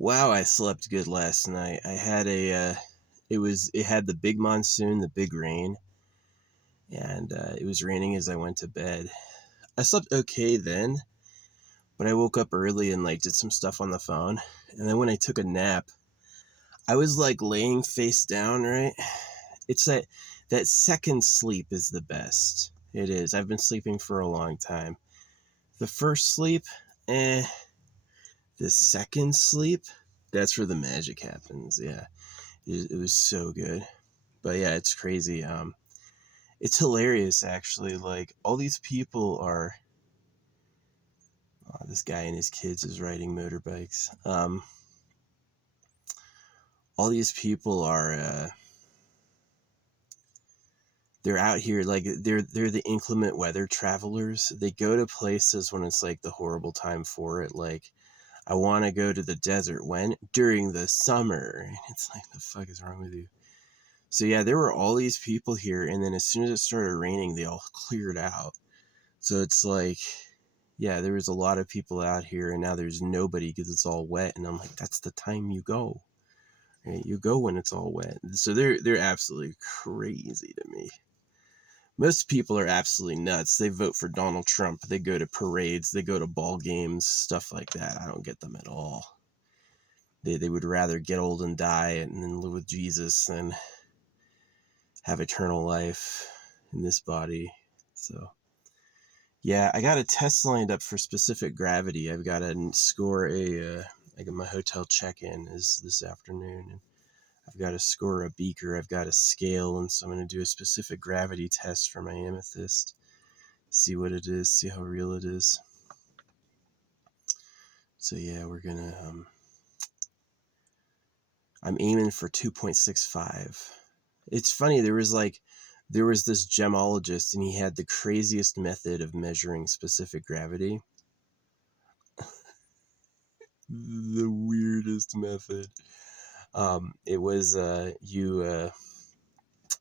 Wow, I slept good last night. I had it had the big monsoon, the big rain, and it was raining as I went to bed. I slept okay then, but I woke up early and like did some stuff on the phone. And then when I took a nap, I was like laying face down, right? It's that second sleep is the best. It is. I've been sleeping for a long time. The first sleep, eh. The second sleep, that's where the magic happens. Yeah. It was so good. But yeah, it's crazy. It's hilarious actually. Like all these people are. Oh, this guy and his kids is riding motorbikes. All these people are. They're out here like they're the inclement weather travelers. They go to places when it's like the horrible time for it. Like I want to go to the desert when during the summer. And it's like the fuck is wrong with you? So yeah, there were all these people here, and then as soon as it started raining, they all cleared out. So it's like, yeah, there was a lot of people out here, and now there's nobody because it's all wet. And I'm like, that's the time you go. Right? You go when it's all wet. So they're absolutely crazy to me. Most people are absolutely nuts. They vote for Donald Trump. They go to parades. They go to ball games, stuff like that. I don't get them at all. They would rather get old and die and then live with Jesus than have eternal life in this body. So yeah, I got a test lined up for specific gravity. I've got to score I got my hotel check-in is this afternoon, and I've got to score a beaker. I've got a scale, and so I'm going to do a specific gravity test for my amethyst. See what it is, see how real it is. So yeah, we're gonna. I'm aiming for 2.65. It's funny. There was this gemologist, and he had the craziest method of measuring specific gravity. The weirdest method. It was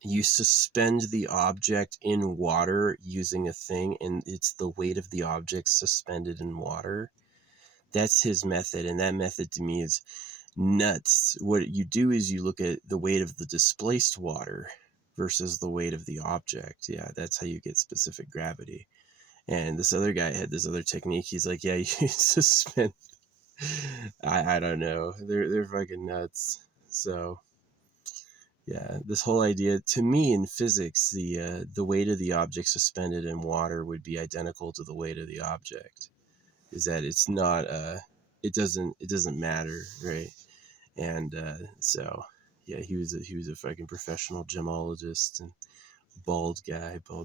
you suspend the object in water using a thing, and it's the weight of the object suspended in water. That's his method, and that method to me is nuts. What you do is you look at the weight of the displaced water versus the weight of the object. Yeah, that's how you get specific gravity. And this other guy had this other technique. He's like, yeah, you suspend. I don't know. They're fucking nuts. So yeah, this whole idea to me in physics, the weight of the object suspended in water would be identical to the weight of the object. Is that it's not it doesn't matter, right? And so yeah, he was a fucking professional gemologist and bald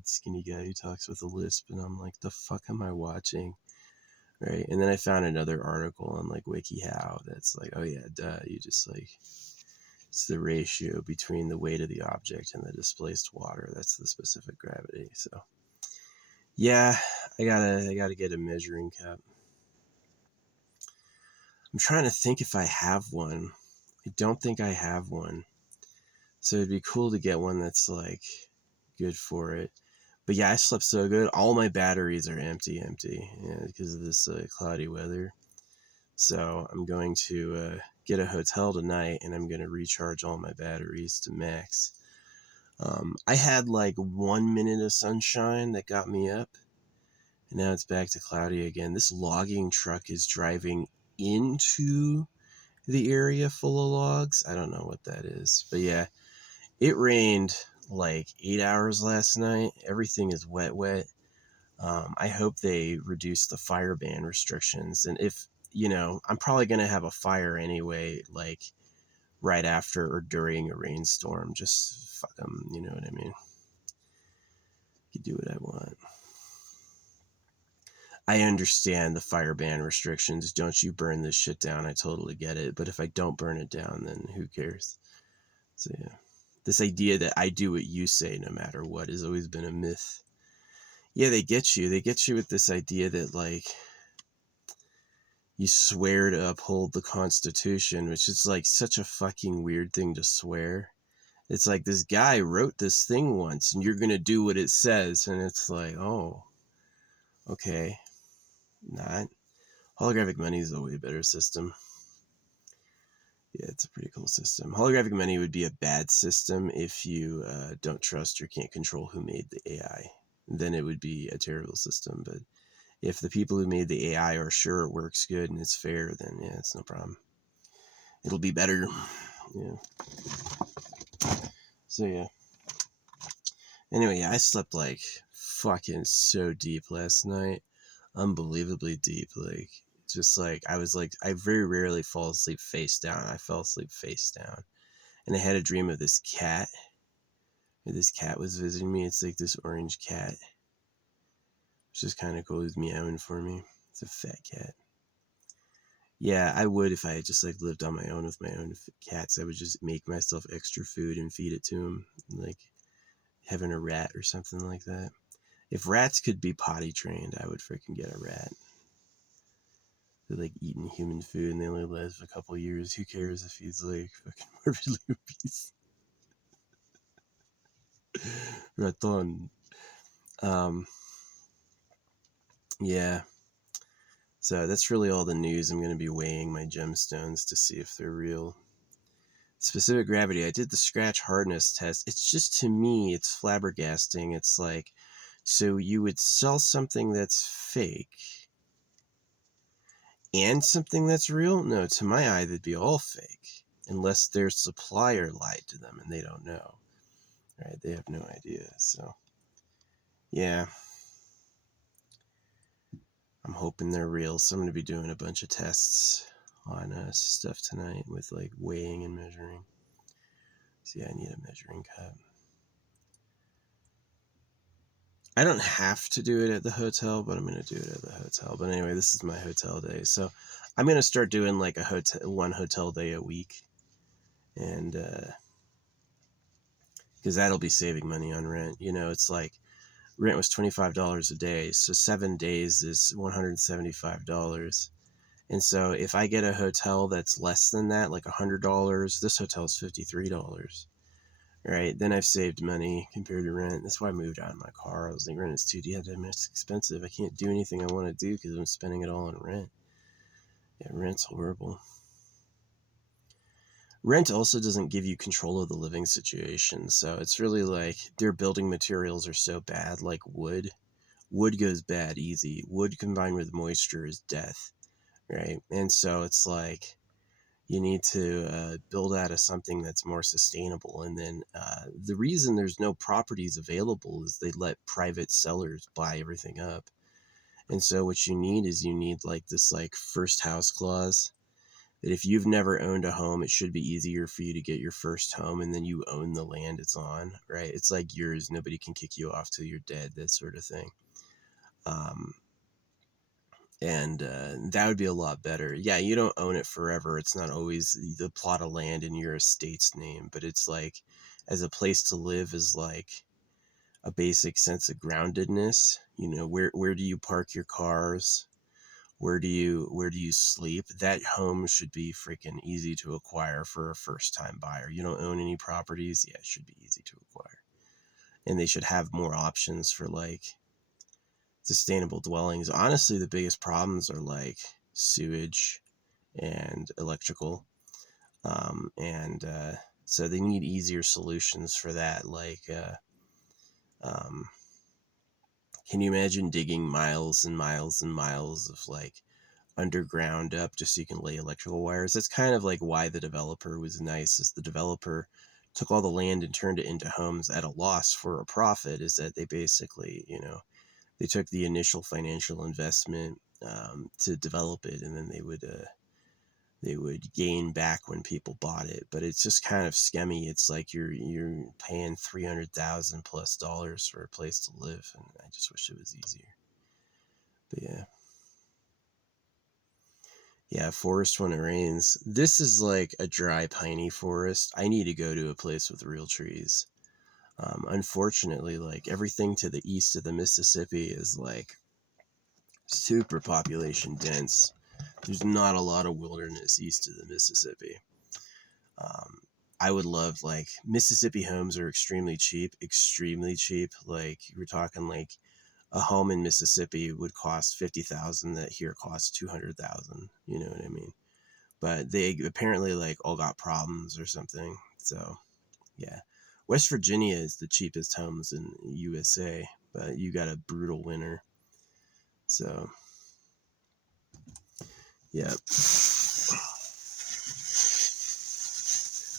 skinny guy who talks with a lisp, and I'm like, the fuck am I watching? Right. And then I found another article on like WikiHow that's like, oh yeah, duh, you just like it's the ratio between the weight of the object and the displaced water. That's the specific gravity. So yeah, I gotta get a measuring cup. I'm trying to think if I have one. I don't think I have one. So it'd be cool to get one that's like good for it. But yeah, I slept so good. All my batteries are empty, yeah, because of this cloudy weather. So I'm going to get a hotel tonight, and I'm going to recharge all my batteries to max. I had like 1 minute of sunshine that got me up, and now it's back to cloudy again. This logging truck is driving into the area full of logs. I don't know what that is, but yeah, it rained like 8 hours last night. Everything is wet. I hope they reduce the fire ban restrictions. And if, I'm probably going to have a fire anyway, like right after or during a rainstorm. Just fuck them, you know what I mean? You do what I want. I understand the fire ban restrictions. Don't you burn this shit down. I totally get it. But if I don't burn it down, then who cares? So yeah. This idea that I do what you say no matter what has always been a myth. Yeah, they get you. They get you with this idea that, like, you swear to uphold the Constitution, which is, like, such a fucking weird thing to swear. It's like this guy wrote this thing once, and you're going to do what it says. And it's like, oh, okay. Not. Holographic money is a way better system. Yeah, it's a pretty cool system. Holographic money would be a bad system if you don't trust or can't control who made the AI. Then it would be a terrible system. But if the people who made the AI are sure it works good and it's fair, then yeah, it's no problem. It'll be better. Yeah. So yeah. Anyway, yeah, I slept like fucking so deep last night. Unbelievably deep. Like, just like, I very rarely fall asleep face down. I fell asleep face down. And I had a dream of this cat. This cat was visiting me. It's like this orange cat. It's just kind of cool. It's meowing for me. It's a fat cat. Yeah, I would if I had just like lived on my own with my own cats. I would just make myself extra food and feed it to them, like having a rat or something like that. If rats could be potty trained, I would freaking get a rat. They're like eating human food and they only live a couple years. Who cares if he's like fucking morbidly obese? Raton. Um, yeah. So that's really all the news. I'm going to be weighing my gemstones to see if they're real. Specific gravity. I did the scratch hardness test. It's just, to me, it's flabbergasting. It's like, so you would sell something that's fake and something that's real? No, to my eye, they'd be all fake. Unless their supplier lied to them and they don't know. Right? They have no idea. So, yeah. I'm hoping they're real. So I'm going to be doing a bunch of tests on stuff tonight with like weighing and measuring. So yeah, I need a measuring cup. I don't have to do it at the hotel, but I'm going to do it at the hotel. But anyway, this is my hotel day. So I'm going to start doing like one hotel day a week. And, because that'll be saving money on rent. You know, it's like rent was $25 a day. So 7 days is $175. And so if I get a hotel that's less than that, like $100, this hotel's $53. Right, then I've saved money compared to rent. That's why I moved out of my car. I was like, rent is too damn expensive. I can't do anything I want to do because I'm spending it all on rent. Yeah, rent's horrible. Rent also doesn't give you control of the living situation. So it's really like their building materials are so bad, like wood. Wood goes bad easy. Wood combined with moisture is death, right? And so it's like you need to build out of something that's more sustainable. And then the reason there's no properties available is they let private sellers buy everything up. And so what you need is you need like this like first house clause that if you've never owned a home, it should be easier for you to get your first home and then you own the land it's on, right? It's like yours. Nobody can kick you off till you're dead, that sort of thing. Um, and that would be a lot better. Yeah, you don't own it forever. It's not always the plot of land in your estate's name, but it's like as a place to live is like a basic sense of groundedness. You know, where do you park your cars? Where do you sleep? That home should be freaking easy to acquire for a first time buyer. You don't own any properties? Yeah, it should be easy to acquire. And they should have more options for like sustainable dwellings. Honestly, the biggest problems are like sewage and electrical. And so they need easier solutions for that. Like, um, can you imagine digging miles and miles and miles of like underground up just so you can lay electrical wires? That's kind of like why the developer was nice, is the developer took all the land and turned it into homes at a loss for a profit. Is that they basically, they took the initial financial investment to develop it, and then they would gain back when people bought it. But it's just kind of scummy. It's like you're paying $300,000+ for a place to live, and I just wish it was easier. But yeah, forest when it rains. This is like a dry, piney forest. I need to go to a place with real trees. Unfortunately, like everything to the east of the Mississippi is like super population dense. There's not a lot of wilderness east of the Mississippi. Um, I would love, like, Mississippi homes are extremely cheap, extremely cheap. Like we're talking like a home in Mississippi would cost $50,000 that here costs $200,000. You know what I mean? but they apparently like all got problems or something. So yeah, West Virginia is the cheapest homes in USA, but you got a brutal winter. So yeah,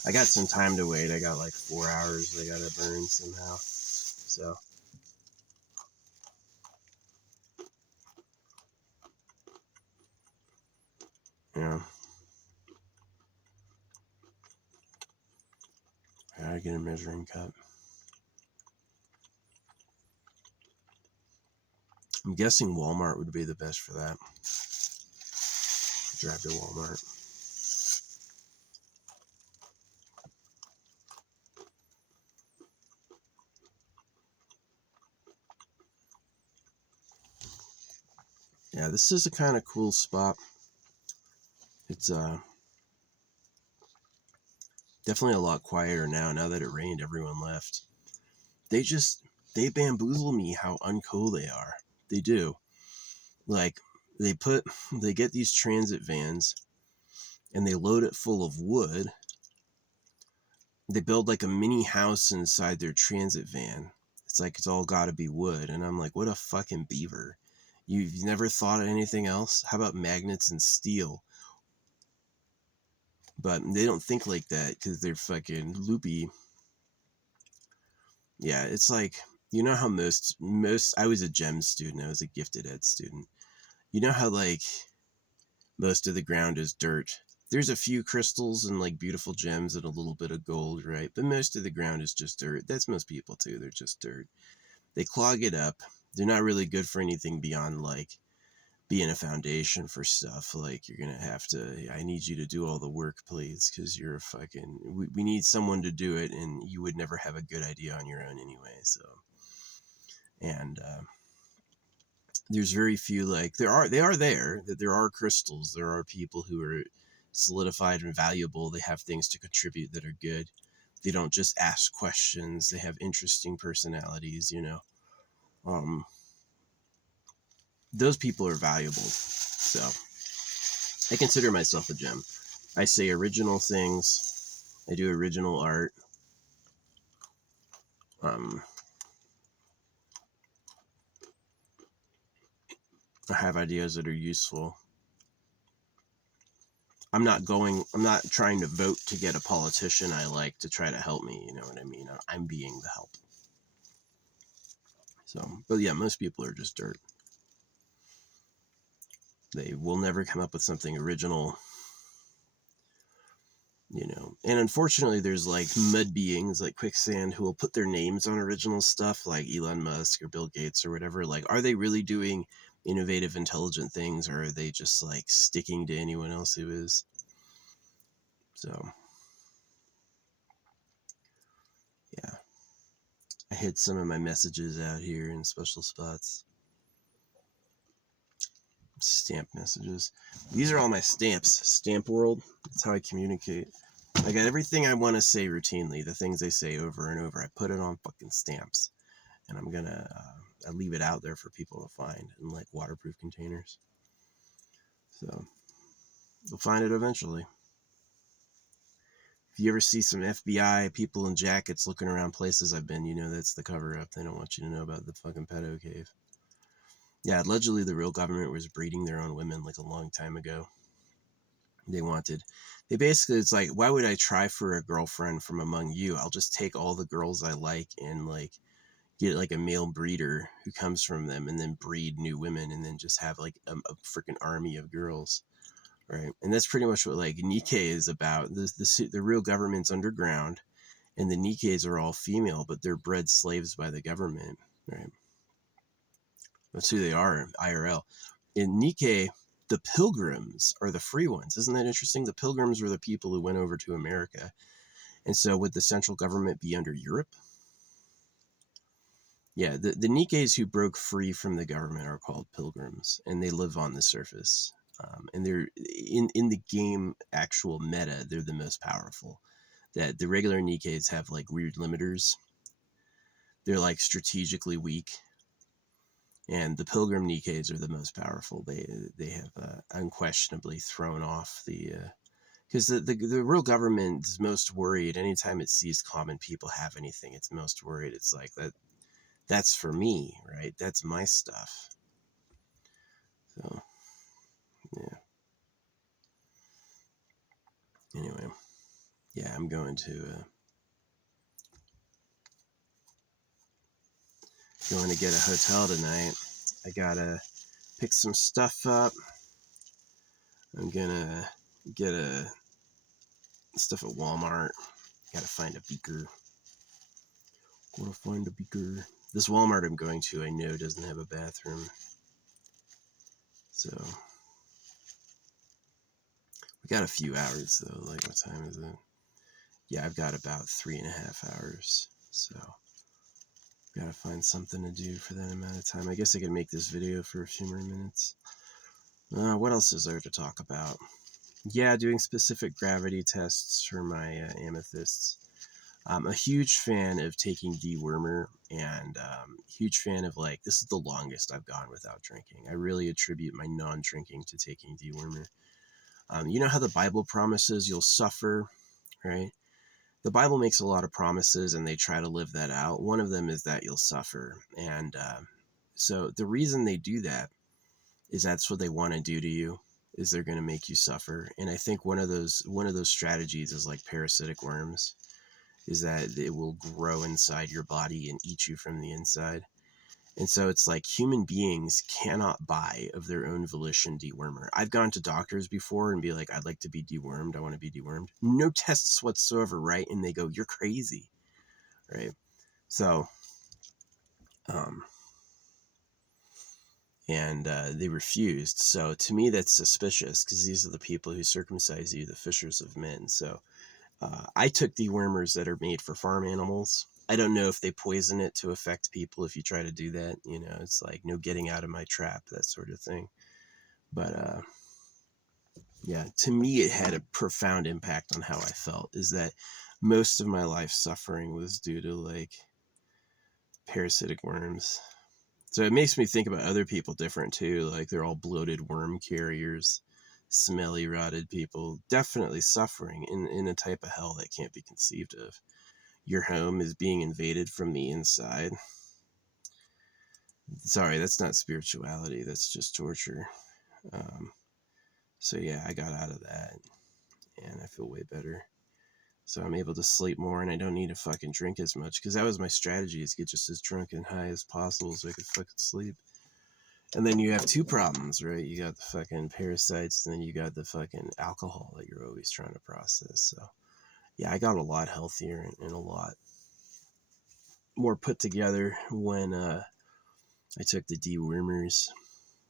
I got some time to wait. I got like 4 hours I gotta burn somehow. So yeah, I gotta get a measuring cup. I'm guessing Walmart would be the best for that. Drive to Walmart. Yeah, this is a kind of cool spot. It's definitely a lot quieter now. Now that it rained, everyone left. They bamboozle me how uncool they are. They do. Like they get these transit vans and they load it full of wood. They build like a mini house inside their transit van. It's like it's all got to be wood, and I'm like, what a fucking beaver. You've never thought of anything else? How about magnets and steel? But they don't think like that because they're fucking loopy. Yeah, it's like, you know how most I was a GEM student. I was a gifted ed student. You know how like most of the ground is dirt. There's a few crystals and like beautiful gems and a little bit of gold, right? But most of the ground is just dirt. That's most people too. They're just dirt. They clog it up. They're not really good for anything beyond like being a foundation for stuff. Like you're gonna have to. I need you to do all the work, please, because you're a fucking. We need someone to do it, and you would never have a good idea on your own anyway. So, and there's very few like they are there that there are crystals. There are people who are solidified and valuable. They have things to contribute that are good. They don't just ask questions. They have interesting personalities. Um, those people are valuable. So I consider myself a gem. I say original things. I do original art. Um, I have ideas that are useful. I'm not trying to vote to get a politician I like to try to help me. You know what I mean? I'm being the help. So, but yeah, most people are just dirt. They will never come up with something original. And unfortunately there's like mud beings like Quicksand who will put their names on original stuff, like Elon Musk or Bill Gates or whatever. Like, are they really doing innovative, intelligent things, or are they just like sticking to anyone else who is? So yeah, I hid some of my messages out here in special spots. Stamp messages. These are all my stamps. Stamp World. That's how I communicate. I got everything I want to say routinely, the things I say over and over. I put it on fucking stamps. And I'm gonna I leave it out there for people to find in like waterproof containers. So they'll find it eventually. If you ever see some FBI people in jackets looking around places I've been, that's the cover up. They don't want you to know about the fucking pedo cave. Yeah, allegedly the real government was breeding their own women like a long time ago. It's like, why would I try for a girlfriend from among you? I'll just take all the girls I like and like get like a male breeder who comes from them and then breed new women and then just have like a freaking army of girls, right? And that's pretty much what like Nikkei is about. The real government's underground, and the Nikkeis are all female, but they're bred slaves by the government, right? That's who they are, IRL. In Nikkei, the pilgrims are the free ones. Isn't that interesting? The pilgrims were the people who went over to America. And so would the central government be under Europe? Yeah, the Nikkeis who broke free from the government are called pilgrims, and they live on the surface. And they're in the game actual meta, they're the most powerful. That the regular Nikkeis have like weird limiters. They're like strategically weak, and the pilgrim Nikkeis are the most powerful. They have unquestionably thrown off the Because the real government is most worried anytime it sees common people have anything. It's most worried. It's like that's for me, right? That's my stuff. So, yeah. Anyway, yeah, I'm going to get a hotel tonight. I gotta pick some stuff up. I'm gonna get stuff at Walmart. Gotta find a beaker. This Walmart I'm going to, I know, doesn't have a bathroom. So we got a few hours though. Like, what time is it? Yeah, I've got about 3.5 hours. So gotta find something to do for that amount of time. I guess I could make this video for a few more minutes. What else is there to talk about? Yeah, doing specific gravity tests for my amethysts. I'm a huge fan of taking dewormer, and huge fan of, like, this is the longest I've gone without drinking. I really attribute my non-drinking to taking dewormer. You know how the Bible promises you'll suffer, right? The Bible makes a lot of promises, and they try to live that out. One of them is that you'll suffer, and so the reason they do that is that's what they want to do to you. Is they're going to make you suffer. And I think one of those strategies is like parasitic worms, is that it will grow inside your body and eat you from the inside. And so it's like human beings cannot buy of their own volition dewormer. I've gone to doctors before and be like, I'd like to be dewormed. I want to be dewormed. No tests whatsoever, right? And they go, you're crazy, right? So, and they refused. So to me, that's suspicious, because these are the people who circumcise you, the fishers of men. So I took dewormers that are made for farm animals. I don't know if they poison it to affect people if you try to do that. You know, it's like, no getting out of my trap, that sort of thing. But yeah, to me, it had a profound impact on how I felt, is that most of my life suffering was due to, like, parasitic worms. So it makes me think about other people different too. Like, they're all bloated worm carriers, smelly, rotted people, definitely suffering in a type of hell that can't be conceived of. Your home is being invaded from the inside. Sorry, that's not spirituality. That's just torture. So yeah, I got out of that, and I feel way better. So I'm able to sleep more, and I don't need to fucking drink as much, because that was my strategy, is get just as drunk and high as possible so I could fucking sleep. And then you have two problems, right? You got the fucking parasites, and then you got the fucking alcohol that you're always trying to process. So yeah, I got a lot healthier and a lot more put together when I took the dewormers.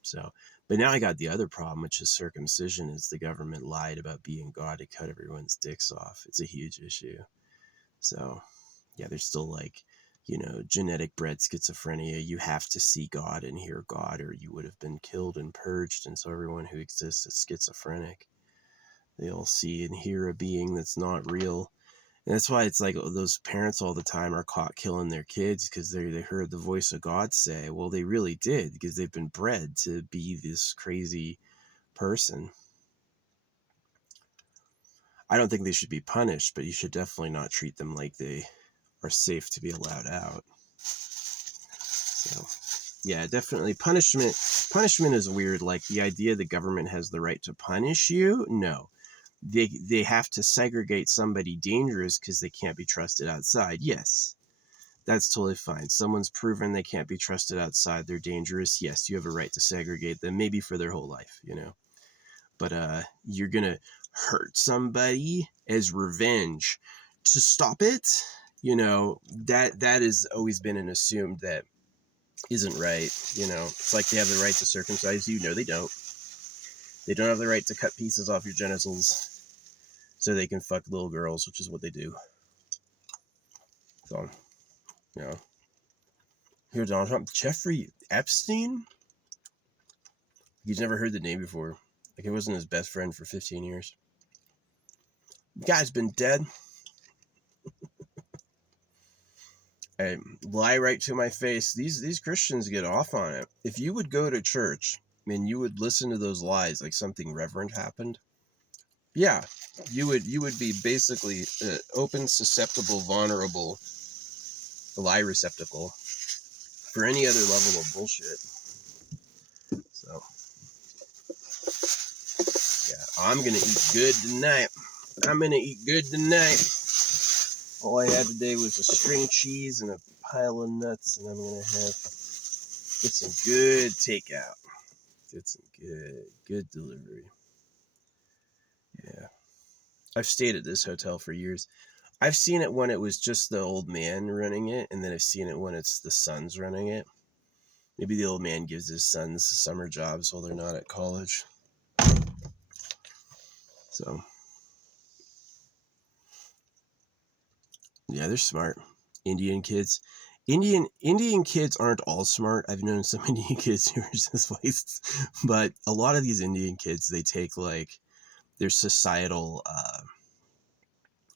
So, but now I got the other problem, which is circumcision. Is the government lied about being God to cut everyone's dicks off. It's a huge issue. So yeah, there's still, like, you know, genetic bred schizophrenia. You have to see God and hear God, or you would have been killed and purged. And so everyone who exists is schizophrenic. They all see and hear a being that's not real. And that's why it's like those parents all the time are caught killing their kids, because they heard the voice of God say, well, they really did, because they've been bred to be this crazy person. I don't think they should be punished, but you should definitely not treat them like they are safe to be allowed out. So yeah, definitely punishment is weird. Like, the idea the government has the right to punish you, no. They have to segregate somebody dangerous because they can't be trusted outside. Yes, that's totally fine. Someone's proven they can't be trusted outside, they're dangerous. Yes, you have a right to segregate them, maybe for their whole life, you know. But you're gonna hurt somebody as revenge to stop it, you know, that has always been an assumed that isn't right. You know, it's like they have the right to circumcise you. No, they don't. They don't have the right to cut pieces off your genitals so they can fuck little girls, which is what they do. So, you know, here, Donald Trump, Jeffrey Epstein. He's never heard the name before. Like, it wasn't his best friend for 15 years. The guy's been dead. Hey, lie right to my face. These Christians get off on it. If you would go to church and you would listen to those lies like something reverent happened, Yeah, you would be basically open, susceptible, vulnerable lie receptacle for any other level of bullshit. So yeah, I'm gonna eat good tonight. I'm gonna eat good tonight. All I had today was a string cheese and a pile of nuts, and I'm gonna get some good takeout. Get some good delivery. Yeah, I've stayed at this hotel for years. I've seen it when it was just the old man running it, and then I've seen it when it's the sons running it. Maybe the old man gives his sons summer jobs while they're not at college. So, yeah, they're smart. Indian kids. Indian kids aren't all smart. I've known some Indian kids who are just wastes, but a lot of these Indian kids, they take like their societal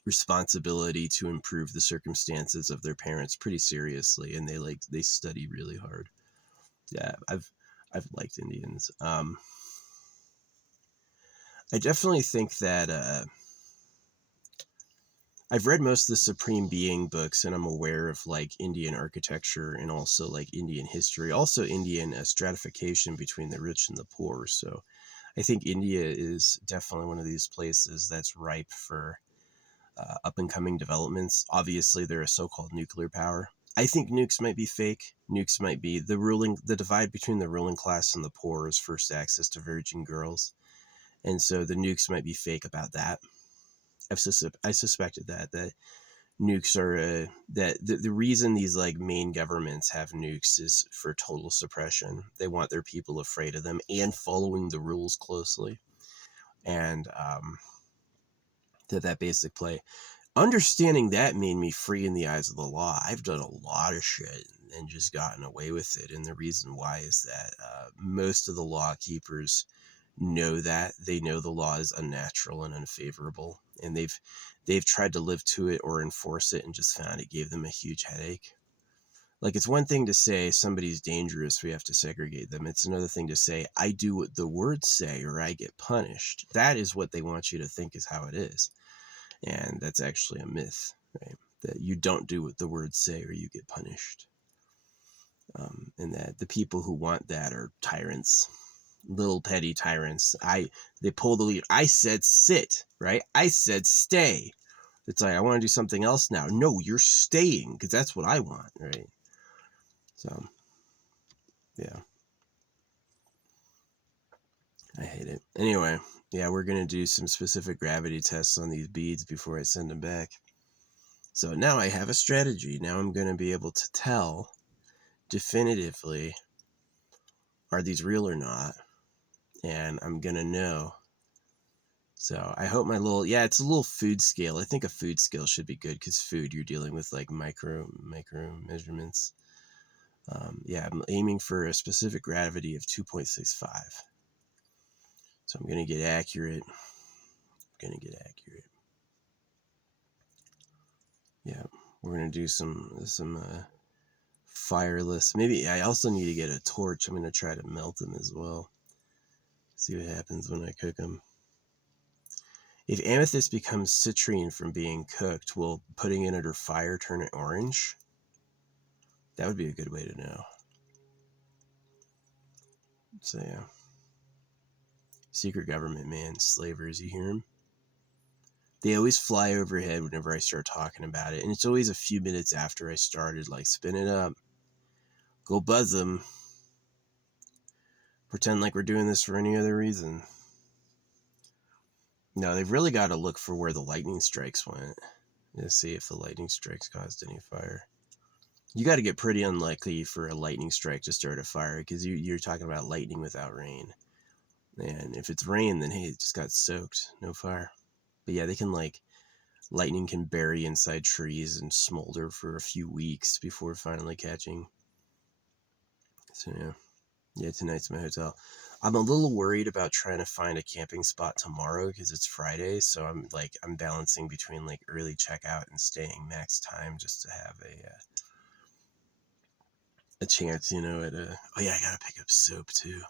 responsibility to improve the circumstances of their parents pretty seriously, and they study really hard. Yeah, I've liked Indians. I definitely think that I've read most of the Supreme Being books, and I'm aware of like Indian architecture and also like Indian history, also Indian stratification between the rich and the poor. So I think India is definitely one of these places that's ripe for up and coming developments. Obviously, they're a so-called nuclear power. I think nukes might be fake. Nukes might be the divide between the ruling class and the poor is first access to virgin girls. And so the nukes might be fake about that. I suspected that nukes are that the reason these like main governments have nukes is for total suppression. They want their people afraid of them and following the rules closely, and that basic play. Understanding that made me free in the eyes of the law. I've done a lot of shit and just gotten away with it, and the reason why is that most of the law keepers know that they know the law is unnatural and unfavorable, and they've tried to live to it or enforce it and just found it gave them a huge headache. Like, it's one thing to say somebody's dangerous, we have to segregate them. It's another thing to say I do what the words say or I get punished. That is what they want you to think is how it is, and that's actually a myth, right? That you don't do what the words say or you get punished, and that the people who want that are tyrants, little petty tyrants. They pull the lead. I said sit, right? I said stay. It's like I want to do something else now. No, you're staying because that's what I want, right? So yeah, I hate it. Anyway, yeah, we're gonna do some specific gravity tests on these beads before I send them back. So now I have a strategy. Now I'm gonna be able to tell definitively are these real or not, and I'm gonna know. So I hope my little it's a little food scale. I think a food scale should be good because food you're dealing with like micro measurements. Yeah, I'm aiming for a specific gravity of 2.65. So I'm gonna get accurate. Yeah, we're gonna do some fireless. Maybe I also need to get a torch. I'm gonna try to melt them as well. See what happens when I cook them. If amethyst becomes citrine from being cooked, will putting it under fire turn it orange? That would be a good way to know. So yeah. Secret government, man. Slavers, you hear them? They always fly overhead whenever I start talking about it. And it's always a few minutes after I started, like, spin it up. Go buzz them. Pretend like we're doing this for any other reason. No, they've really got to look for where the lightning strikes went. To see if the lightning strikes caused any fire. You got to get pretty unlikely for a lightning strike to start a fire because you're talking about lightning without rain. And if it's rain, then hey, it just got soaked. No fire. But yeah, they can like, lightning can bury inside trees and smolder for a few weeks before finally catching. So yeah, tonight's my hotel. I'm a little worried about trying to find a camping spot tomorrow because it's Friday. So I'm balancing between like early checkout and staying max time just to have a chance, at oh yeah, I gotta pick up soap too.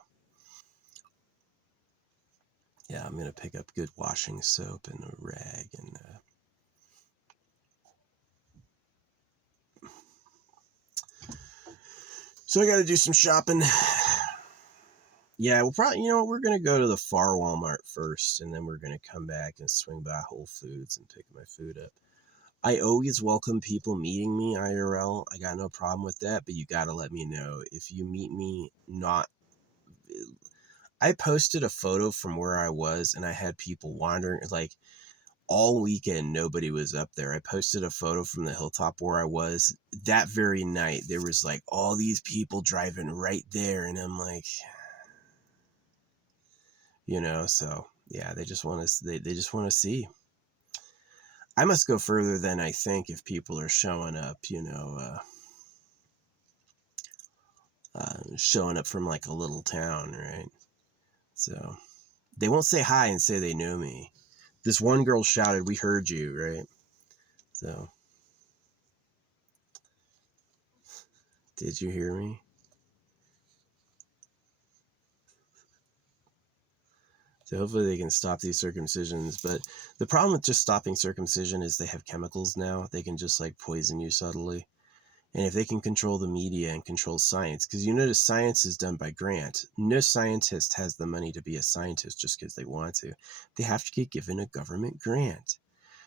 Yeah, I'm gonna pick up good washing soap and a rag and so I got to do some shopping. Yeah, we'll probably, we're going to go to the far Walmart first, and then we're going to come back and swing by Whole Foods and pick my food up. I always welcome people meeting me IRL. I got no problem with that, but you got to let me know if you meet me not. I posted a photo from where I was, and I had people wandering, like, all weekend nobody was up there. I posted a photo from the hilltop where I was. That very night there was like all these people driving right there, and I'm like, so yeah, they just want to they just want to see. I must go further than I think if people are showing up, showing up from like a little town, right? So they won't say hi and say they know me. This one girl shouted, "We heard you," right? So did you hear me? So hopefully they can stop these circumcisions. But the problem with just stopping circumcision is they have chemicals now. They can just like poison you subtly. And if they can control the media and control science, because you notice science is done by grant. No scientist has the money to be a scientist just because they want to. They have to get given a government grant.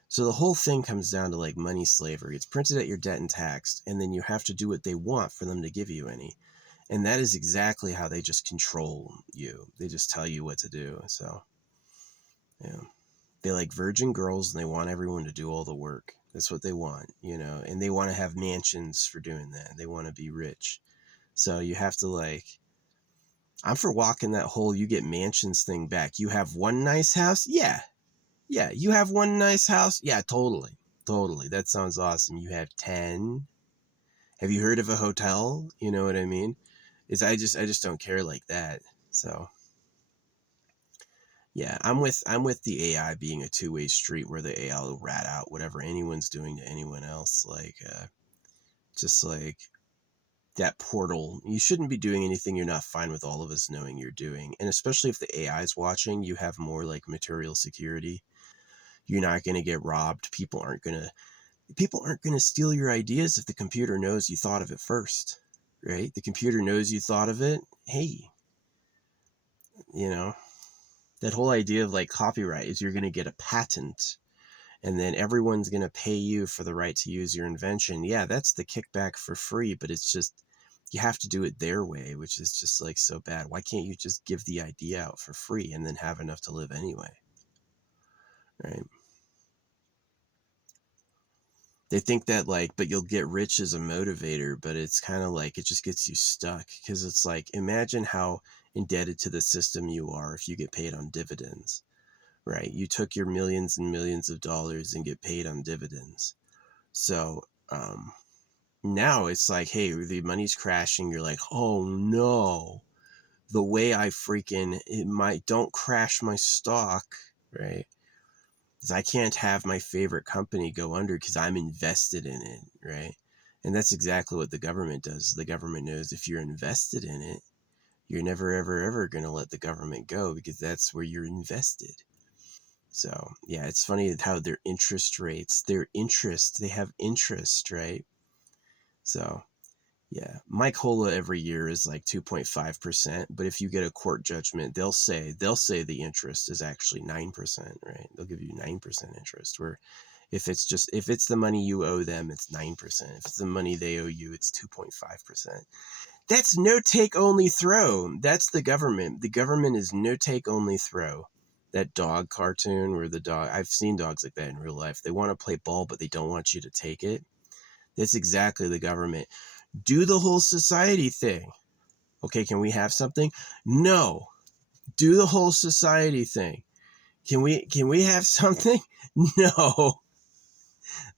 So the whole thing comes down to like money slavery. It's printed at your debt and taxed, and then you have to do what they want for them to give you any. And that is exactly how they just control you. They just tell you what to do. So, yeah. They like virgin girls and they want everyone to do all the work. That's what they want, and they want to have mansions for doing that. They want to be rich. So you have to like, I'm for walking that whole you get mansions thing back. You have one nice house? Yeah. Yeah. You have one nice house? Yeah, totally. Totally. That sounds awesome. You have 10. Have you heard of a hotel? You know what I mean? I just don't care like that. So yeah, I'm with the AI being a two-way street where the AI will rat out whatever anyone's doing to anyone else. Like, just like that portal. You shouldn't be doing anything you're not fine with all of us knowing you're doing. And especially if the AI is watching, you have more like material security. You're not going to get robbed. People aren't going to steal your ideas if the computer knows you thought of it first, right? The computer knows you thought of it. Hey, you know, that whole idea of like copyright is you're going to get a patent and then everyone's going to pay you for the right to use your invention. Yeah, that's the kickback for free, but it's just you have to do it their way, which is just like so bad. Why can't you just give the idea out for free and then have enough to live anyway? Right? They think that like, but you'll get rich as a motivator, but it's kind of like it just gets you stuck because it's like imagine how indebted to the system you are if you get paid on dividends, right? You took your millions and millions of dollars and get paid on dividends. So, now it's like, hey, the money's crashing. You're like, oh no, the way I freaking it might don't crash my stock, right? Because I can't have my favorite company go under because I'm invested in it, right? And that's exactly what the government does. The government knows if you're invested in it, you're never, ever, ever going to let the government go because that's where you're invested. So, yeah, it's funny how their interest rates, they have interest, right? So, yeah, my COLA every year is like 2.5%, but if you get a court judgment, they'll say the interest is actually 9%, right? They'll give you 9% interest. Where if it's the money you owe them, it's 9%. If it's the money they owe you, it's 2.5%. That's no take only throw. That's the government. The government is no take only throw. That dog cartoon where the dog, I've seen dogs like that in real life. They want to play ball, but they don't want you to take it. That's exactly the government. Do the whole society thing. Okay, can we have something? No. Do the whole society thing. Can we have something? No.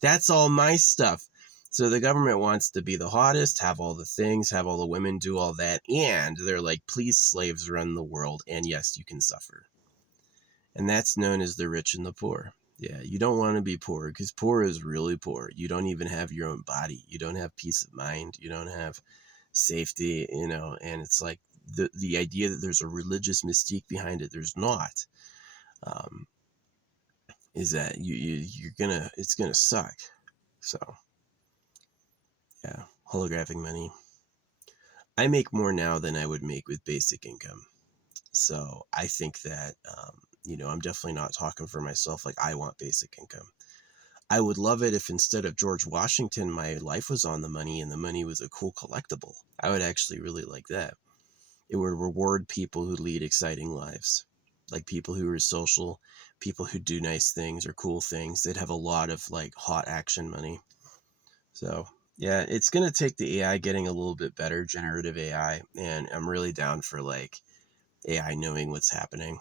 That's all my stuff. So the government wants to be the hottest, have all the things, have all the women do all that, and they're like, please, slaves run the world, and yes, you can suffer. And that's known as the rich and the poor. Yeah, you don't want to be poor because poor is really poor. You don't even have your own body. You don't have peace of mind. You don't have safety, and it's like the idea that there's a religious mystique behind it. There's not. um, is that it's gonna suck. So yeah, holographic money. I make more now than I would make with basic income. So I think that, I'm definitely not talking for myself. Like, I want basic income. I would love it if instead of George Washington, my life was on the money and the money was a cool collectible. I would actually really like that. It would reward people who lead exciting lives, like people who are social, people who do nice things or cool things. They'd have a lot of like hot action money. So yeah, it's going to take the AI getting a little bit better, generative AI. And I'm really down for like AI knowing what's happening.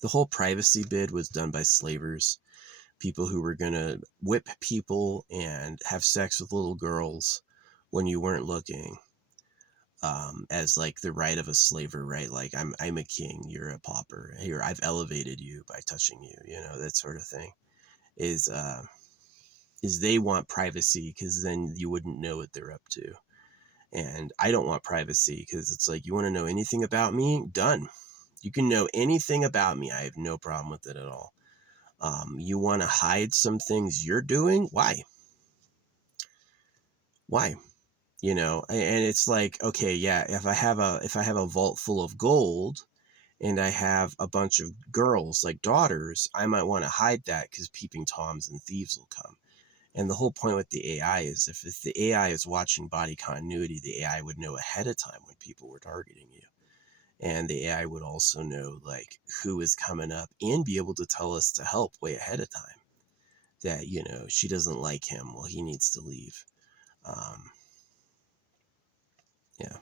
The whole privacy bid was done by slavers, people who were going to whip people and have sex with little girls when you weren't looking, as like the right of a slaver, right? Like I'm a king, you're a pauper. Here, I've elevated you by touching you, that sort of thing. Is they want privacy because then you wouldn't know what they're up to. And I don't want privacy because it's like, you want to know anything about me? Done. You can know anything about me. I have no problem with it at all. You want to hide some things you're doing? Why? Why? And it's like, okay, yeah, if I have a vault full of gold and I have a bunch of girls, like daughters, I might want to hide that because peeping toms and thieves will come. And the whole point with the AI is if the AI is watching body continuity, the AI would know ahead of time when people were targeting you. And the AI would also know like who is coming up and be able to tell us to help way ahead of time that, she doesn't like him. Well, he needs to leave. Yeah.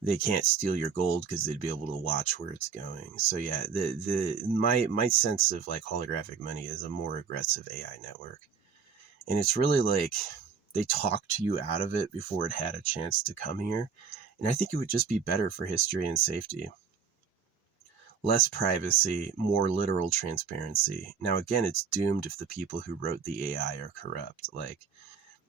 They can't steal your gold because they'd be able to watch where it's going. So yeah, my sense of like holographic money is a more aggressive AI network. And it's really like they talked you out of it before it had a chance to come here. And I think it would just be better for history and safety. Less privacy, more literal transparency. Now, again, it's doomed if the people who wrote the AI are corrupt. Like,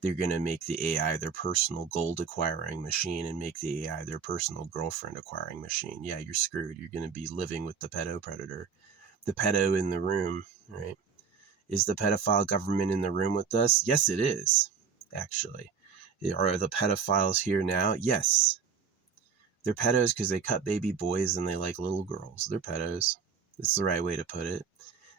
they're going to make the AI their personal gold acquiring machine and make the AI their personal girlfriend acquiring machine. Yeah, you're screwed. You're going to be living with the pedo predator. The pedo in the room, right? Is the pedophile government in the room with us? Yes, it is, actually. Are the pedophiles here now? Yes. They're pedos because they cut baby boys and they like little girls. They're pedos. That's the right way to put it.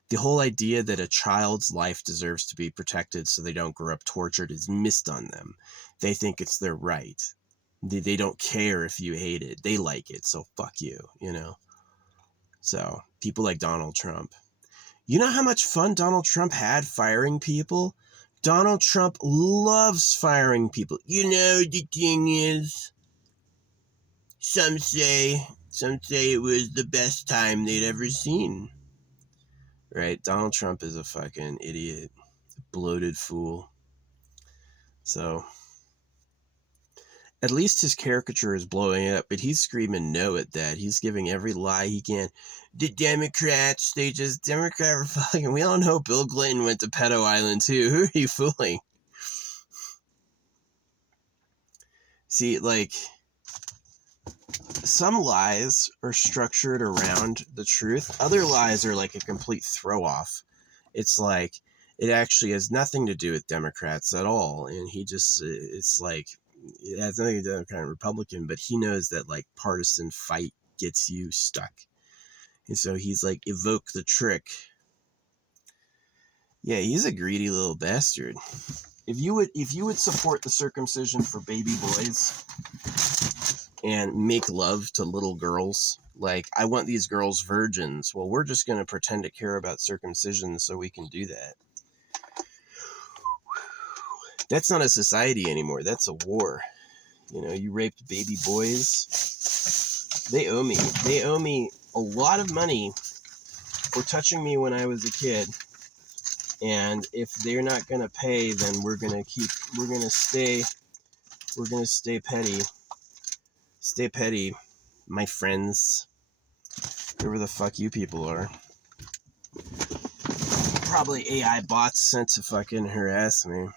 The whole idea that a child's life deserves to be protected so they don't grow up tortured is missed on them. They think it's their right. They don't care if you hate it. They like it, so fuck you, So, people like Donald Trump. You know how much fun Donald Trump had firing people? Donald Trump loves firing people. The thing is, some say it was the best time they'd ever seen. Right? Donald Trump is a fucking idiot, bloated fool. So, at least his caricature is blowing up, but he's screaming no at that. He's giving every lie he can. The Democrats, Democrat, Republican. We all know Bill Clinton went to Pedo Island too. Who are you fooling? See, like, some lies are structured around the truth. Other lies are like a complete throw off. It's like, it actually has nothing to do with Democrats at all. And it's like, it has nothing to do with Democrat and Republican, but he knows that like partisan fight gets you stuck. And so he's like, evoke the trick. Yeah, he's a greedy little bastard. If you would support the circumcision for baby boys and make love to little girls, like, I want these girls virgins. Well, we're just going to pretend to care about circumcision so we can do that. That's not a society anymore. That's a war. You raped baby boys. They owe me. They owe me a lot of money for touching me when I was a kid. And if they're not going to pay, then we're going to stay petty. Stay petty, my friends. Whoever the fuck you people are. Probably AI bots sent to fucking harass me.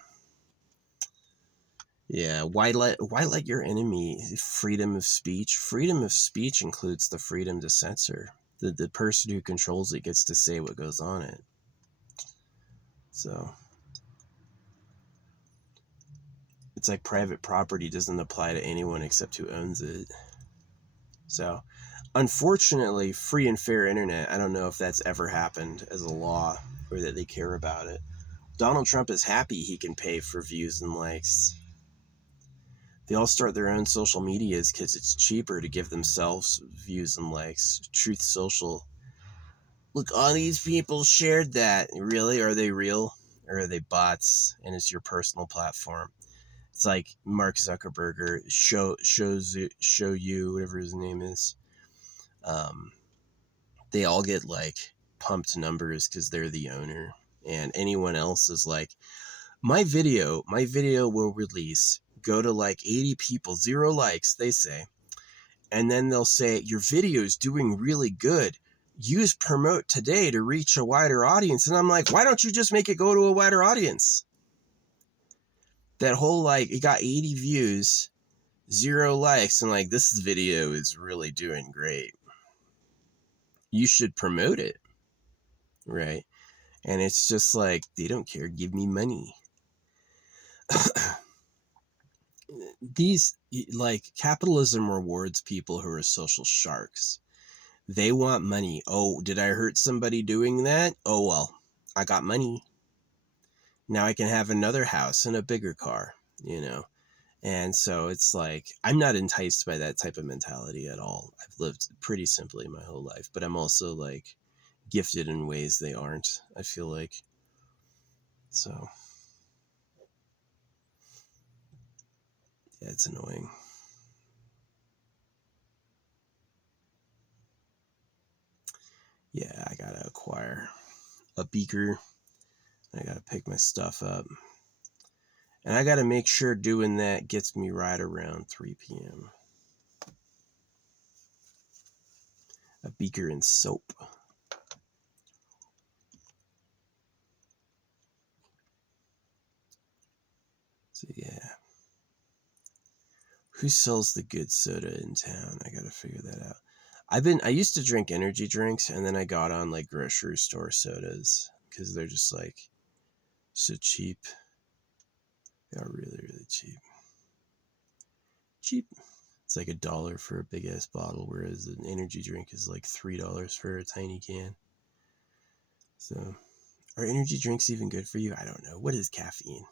Yeah, why let your enemy freedom of speech? Freedom of speech includes the freedom to censor. The person who controls it gets to say what goes on it. So it's like private property doesn't apply to anyone except who owns it. So unfortunately, free and fair internet, I don't know if that's ever happened as a law or that they care about it. Donald Trump is happy he can pay for views and likes. They all start their own social medias because it's cheaper to give themselves views and likes. Truth Social. Look, all these people shared that. Really? Are they real? Or are they bots? And it's your personal platform. It's like Mark Zuckerberg or show you, whatever his name is. They all get like pumped numbers because they're the owner. And anyone else is like, my video will release, go to like 80 people, 0 likes, they say. And then they'll say, your video is doing really good. Use promote today to reach a wider audience. And I'm like, why don't you just make it go to a wider audience? That whole like, it got 80 views, 0 likes, and like, this video is really doing great. You should promote it. Right? And it's just like, they don't care. Give me money. These, like, capitalism rewards people who are social sharks. They want money. Oh, did I hurt somebody doing that? Oh, well, I got money. Now I can have another house and a bigger car, you know? And so it's like, I'm not enticed by that type of mentality at all. I've lived pretty simply my whole life, but I'm also like gifted in ways they aren't, I feel like. So, yeah, it's annoying. Yeah, I gotta acquire a beaker. I gotta pick my stuff up. And I gotta make sure doing that gets me right around 3 p.m. A beaker and soap. So yeah. Who sells the good soda in town? I gotta figure that out. I used to drink energy drinks, and then I got on like grocery store sodas because they're just like so cheap. They are really, really cheap. Cheap. It's like $1 for a big ass bottle, whereas an energy drink is like $3 for a tiny can. So, are energy drinks even good for you? I don't know. What is caffeine?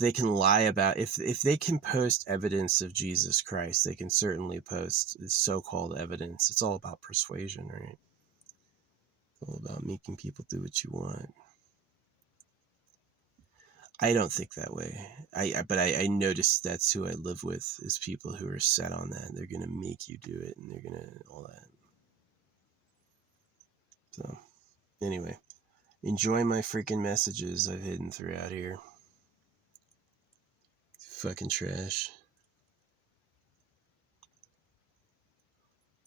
They can lie about, if they can post evidence of Jesus Christ, they can certainly post so-called evidence. It's all about persuasion, right? It's all about making people do what you want. I don't think that way. But I noticed that's who I live with, is people who are set on that. They're gonna make you do it, and they're gonna all that. So anyway, enjoy my freaking messages I've hidden throughout here. Fucking trash.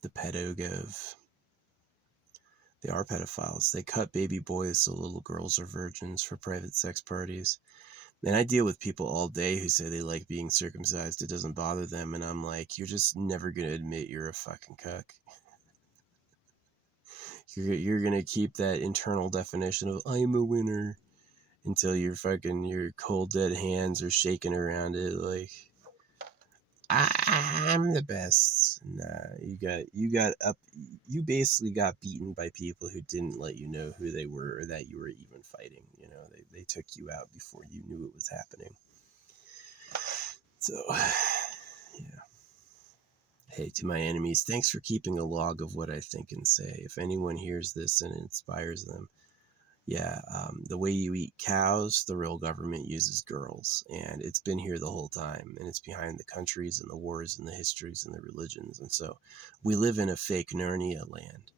The pedogov. They are pedophiles. They cut baby boys so little girls are virgins for private sex parties. And I deal with people all day who say they like being circumcised. It doesn't bother them. And I'm like, you're just never going to admit you're a fucking cuck. You're going to keep that internal definition of I'm a winner until your cold dead hands are shaking around it like, I'm the best. Nah, you basically got beaten by people who didn't let you know who they were or that you were even fighting. You know, they took you out before you knew it was happening. So, yeah. Hey, to my enemies, thanks for keeping a log of what I think and say. If anyone hears this and it inspires them, yeah, the way you eat cows, the real government uses girls, and it's been here the whole time, and it's behind the countries and the wars and the histories and the religions, and so we live in a fake Narnia land.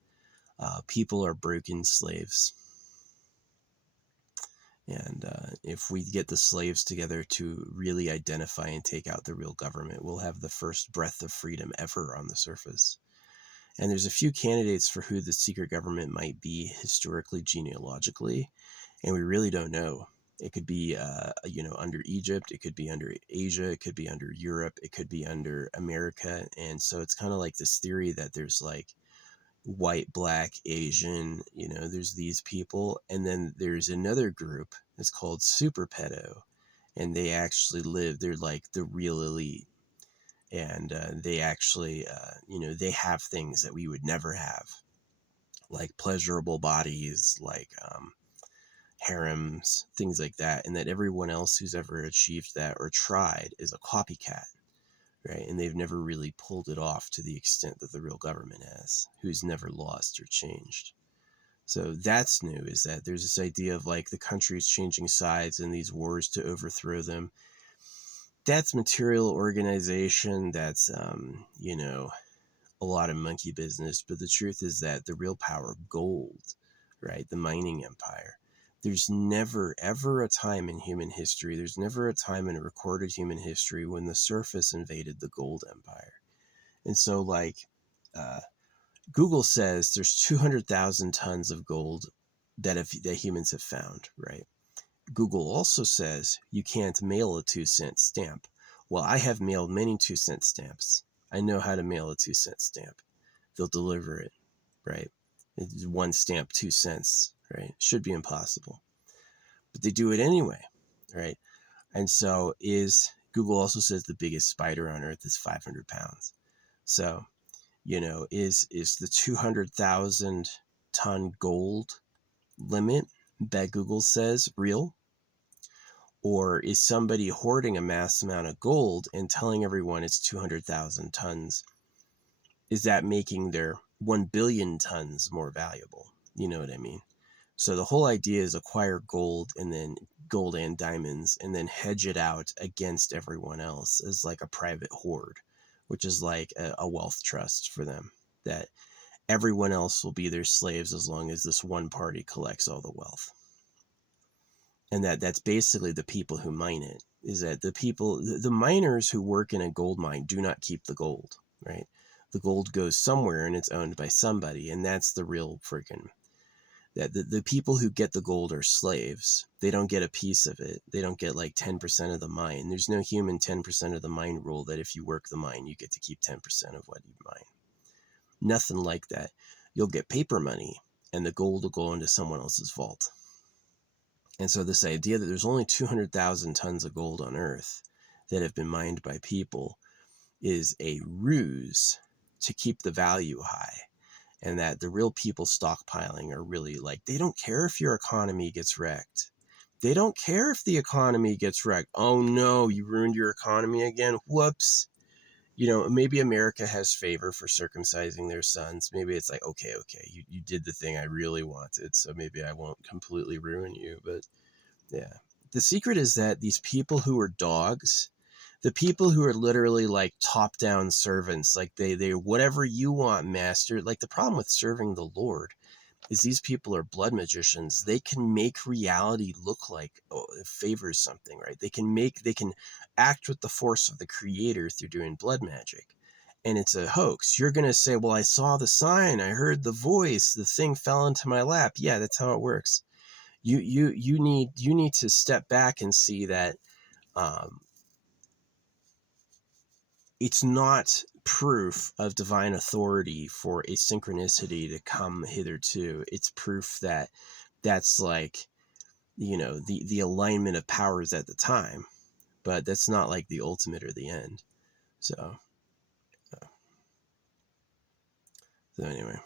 People are broken slaves, and if we get the slaves together to really identify and take out the real government, we'll have the first breath of freedom ever on the surface. And there's a few candidates for who the secret government might be historically, genealogically, and we really don't know. It could be, under Egypt. It could be under Asia. It could be under Europe. It could be under America. And so it's kind of like this theory that there's like white, black, Asian, there's these people. And then there's another group that's called super pedo. And they actually they're like the real elite. And they actually, they have things that we would never have, like pleasurable bodies, like harems, things like that. And that everyone else who's ever achieved that or tried is a copycat. Right? And they've never really pulled it off to the extent that the real government has, who's never lost or changed. So that's new, is that there's this idea of like the country's changing sides in these wars to overthrow them. That's material organization. That's, a lot of monkey business. But the truth is that the real power, gold, right? The mining empire. There's never, ever a time in human history, there's never a time in recorded human history when the surface invaded the gold empire. And so, like, Google says there's 200,000 tons of gold that humans have found, right? Google also says you can't mail a 2-cent stamp. Well, I have mailed many 2-cent stamps. I know how to mail a 2-cent stamp. They'll deliver it, right? It's 1 stamp, 2 cents, right? Should be impossible. But they do it anyway, right? And so Google also says the biggest spider on earth is 500 pounds. So, is the 200,000 ton gold limit that Google says real? Or is somebody hoarding a mass amount of gold and telling everyone it's 200,000 tons? Is that making their 1 billion tons more valuable? You know what I mean? So the whole idea is acquire gold and diamonds and then hedge it out against everyone else as like a private hoard, which is like a wealth trust for them, that everyone else will be their slaves as long as this one party collects all the wealth. And that's basically the people who mine it, is that the miners who work in a gold mine do not keep the gold, right? The gold goes somewhere and it's owned by somebody. And that's the real freaking, that the people who get the gold are slaves. They don't get a piece of it. They don't get like 10% of the mine. There's no human 10% of the mine rule that if you work the mine, you get to keep 10% of what you mine. Nothing like that. You'll get paper money and the gold will go into someone else's vault. And so this idea that there's only 200,000 tons of gold on Earth that have been mined by people is a ruse to keep the value high. And that the real people stockpiling are really like, they don't care if your economy gets wrecked. They don't care if the economy gets wrecked. Oh no, you ruined your economy again. Whoops. Maybe America has favor for circumcising their sons. Maybe it's like, okay, you did the thing I really wanted, so maybe I won't completely ruin you. But yeah, the secret is that these people who are dogs, the people who are literally like top-down servants, like they whatever you want, master. Like the problem with serving the Lord is these people are blood magicians. They can make reality look like it favors something, right? They can act with the force of the creator through doing blood magic. And it's a hoax. You're going to say, well, I saw the sign, I heard the voice, the thing fell into my lap. Yeah, that's how it works. You need to step back and see that it's not proof of divine authority for a synchronicity to come hitherto. It's proof that that's like, the alignment of powers at the time, but that's not like the ultimate or the end. So anyway,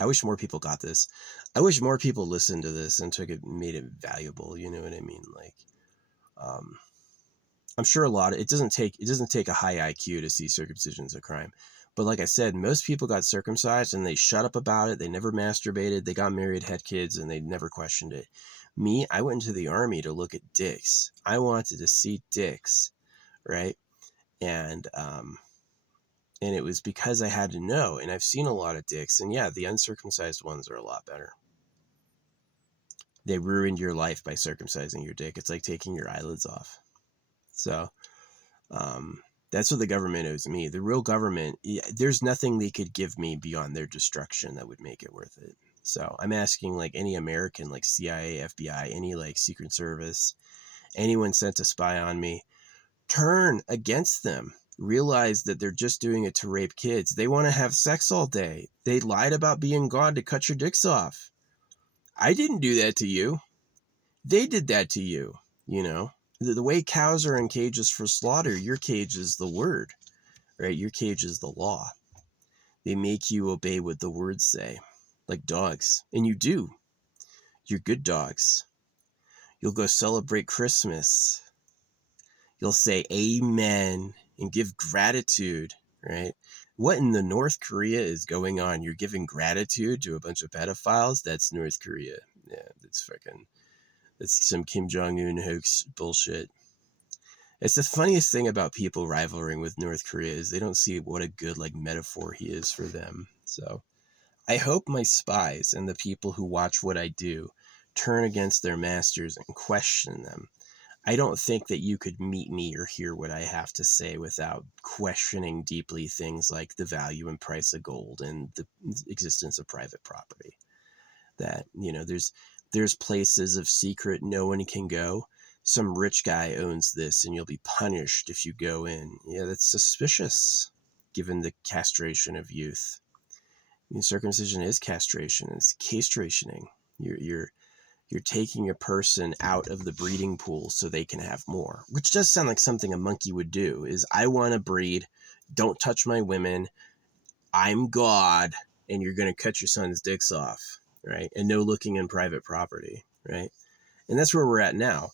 I wish more people got this. I wish more people listened to this and made it valuable. You know what I mean? Like, I'm sure it doesn't take a high IQ to see circumcision's a crime. But like I said, most people got circumcised and they shut up about it. They never masturbated. They got married, had kids, and they never questioned it. Me, I went into the army to look at dicks. I wanted to see dicks, right? And it was because I had to know. And I've seen a lot of dicks. And yeah, the uncircumcised ones are a lot better. They ruined your life by circumcising your dick. It's like taking your eyelids off. So that's what the government owes me. The real government, there's nothing they could give me beyond their destruction that would make it worth it. So I'm asking like any American, like CIA, FBI, any like Secret Service, anyone sent to spy on me, turn against them. realize that they're just doing it to rape kids. They want to have sex all day. They lied about being God to cut your dicks off. I didn't do that to you. They did that to you, you know? The way cows are in cages for slaughter, your cage is the word, right? Your cage is the law. They make you obey what the words say, like dogs. And you do. You're good dogs. You'll go celebrate Christmas. You'll say amen and give gratitude, right? What in the North Korea is going on? You're giving gratitude to a bunch of pedophiles? That's North Korea. Yeah, that's some Kim Jong-un hoax bullshit. It's the funniest thing about people rivaling with North Korea is they don't see what a good like metaphor he is for them. So I hope my spies and the people who watch what I do turn against their masters and question them. I don't think that you could meet me or hear what I have to say without questioning deeply things like the value and price of gold and the existence of private property. That, you know, there's places of secret no one can go. Some rich guy owns this and you'll be punished if you go in. Yeah, that's suspicious given the castration of youth. I mean, circumcision is castration. It's castrationing. You're taking a person out of the breeding pool so they can have more, which does sound like something a monkey would do. Is I want to breed, don't touch my women, I'm God, and you're going to cut your son's dicks off, right? And no looking in private property, right? And that's where we're at now.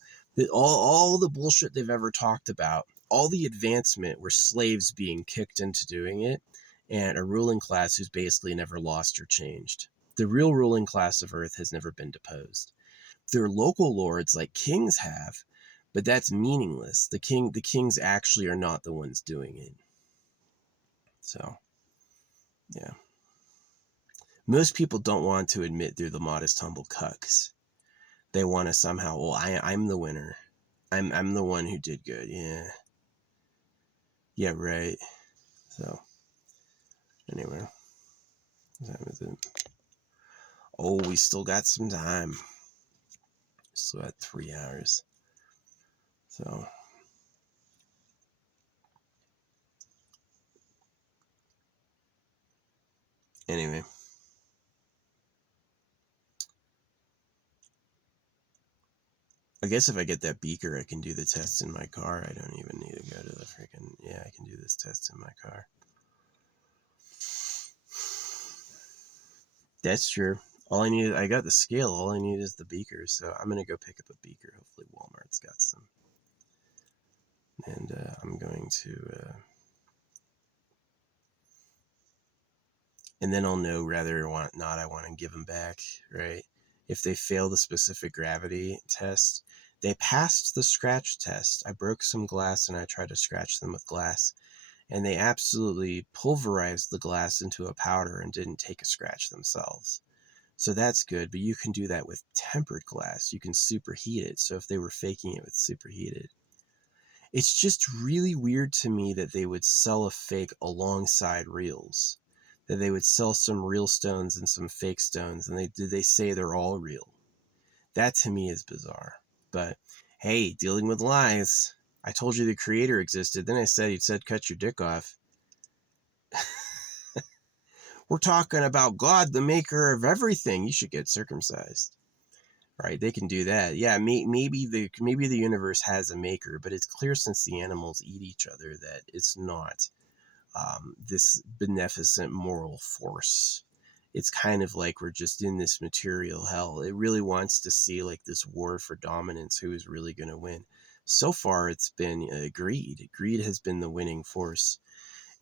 All the bullshit they've ever talked about, all the advancement were slaves being kicked into doing it, and a ruling class who's basically never lost or changed. The real ruling class of Earth has never been deposed. Their local lords like kings have, but that's meaningless. The kings actually are not the ones doing it. So, yeah. Most people don't want to admit they're the modest, humble cucks. They want to somehow, well, I'm the winner. I'm the one who did good. Yeah. Yeah, right. So, anyway. That was it. Oh, we still got some time. Still got 3 hours. So, anyway. I guess if I get that beaker, I can do the test in my car. I don't even need to go to the freaking... Yeah, I can do this test in my car. That's true. All I need... I got the scale. All I need is the beaker. So I'm going to go pick up a beaker. Hopefully Walmart's got some. And I'm going to... and then I'll know whether or not I want to give them back, right? If they fail the specific gravity test... They passed the scratch test. I broke some glass and I tried to scratch them with glass. And they absolutely pulverized the glass into a powder and didn't take a scratch themselves. So that's good, but you can do that with tempered glass. You can superheat it. So if they were faking it with superheated. It's just really weird to me that they would sell a fake alongside reals. That they would sell some real stones and some fake stones, and they say they're all real. That to me is bizarre. But hey, dealing with lies. I told you the creator existed. Then I said he said cut your dick off. We're talking about God, the maker of everything. You should get circumcised. Right? They can do that. Yeah, maybe the universe has a maker, but it's clear since the animals eat each other that it's not this beneficent moral force. It's kind of like we're just in this material hell. It really wants to see like this war for dominance. Who is really going to win? So far, it's been greed. Greed has been the winning force.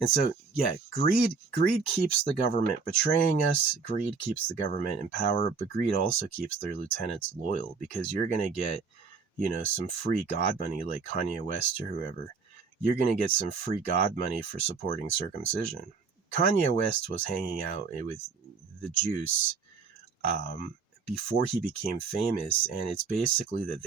And so, yeah, greed keeps the government betraying us. Greed keeps the government in power, but greed also keeps their lieutenants loyal, because you're going to get, some free God money like Kanye West or whoever. You're going to get some free God money for supporting circumcision. Kanye West was hanging out with the Juice before he became famous, and it's basically that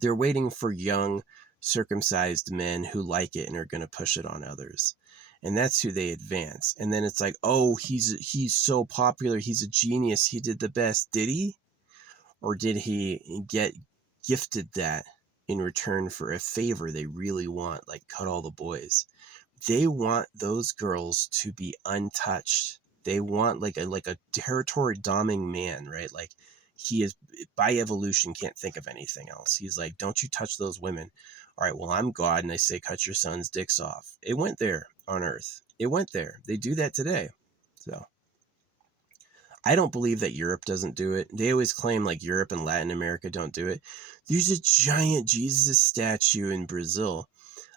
they're waiting for young circumcised men who like it and are going to push it on others, and that's who they advance. And then it's like, oh, he's so popular, he's a genius, he did the best. Did he? Or did he get gifted that in return for a favor they really want, like cut all the boys. They want those girls to be untouched. They want like a territory doming man, right? Like he is by evolution can't think of anything else. He's like, don't you touch those women. All right, well, I'm God and I say cut your sons' dicks off. It went there on Earth. It went there. They do that today. So I don't believe that Europe doesn't do it. They always claim like Europe and Latin America don't do it. There's a giant Jesus statue in Brazil.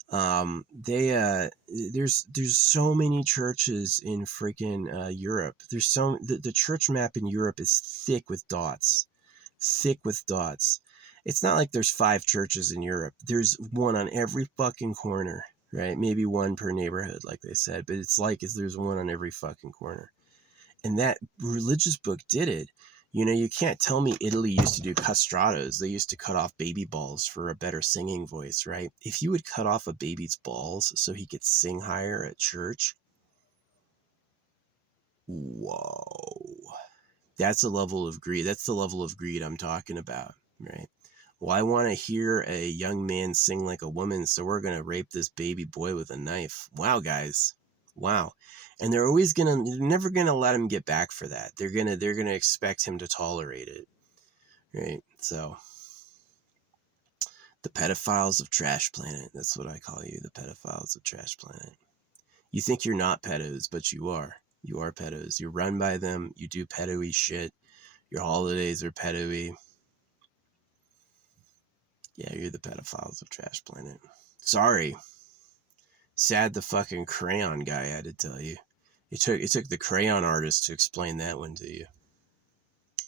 There's so many churches in freaking Europe. The church map in Europe is thick with dots. It's not like there's 5 churches in Europe. There's one on every fucking corner, right? Maybe one per neighborhood, like they said, but there's one on every fucking corner. And that religious book did it. You can't tell me Italy used to do castratos. They used to cut off baby balls for a better singing voice, right? If you would cut off a baby's balls so he could sing higher at church, whoa. That's a level of greed. That's the level of greed I'm talking about, right? Well, I want to hear a young man sing like a woman, so we're going to rape this baby boy with a knife. Wow, guys. Wow. And they're never gonna let him get back for that. They're gonna expect him to tolerate it, right? So, the pedophiles of Trash Planet. That's what I call you, the pedophiles of Trash Planet. You think you're not pedos, but you are. You are pedos. You're run by them. You do pedo-y shit. Your holidays are pedo-y. Yeah, you're the pedophiles of Trash Planet. Sorry. Sad the fucking crayon guy had to tell you. It took the crayon artist to explain that one to you.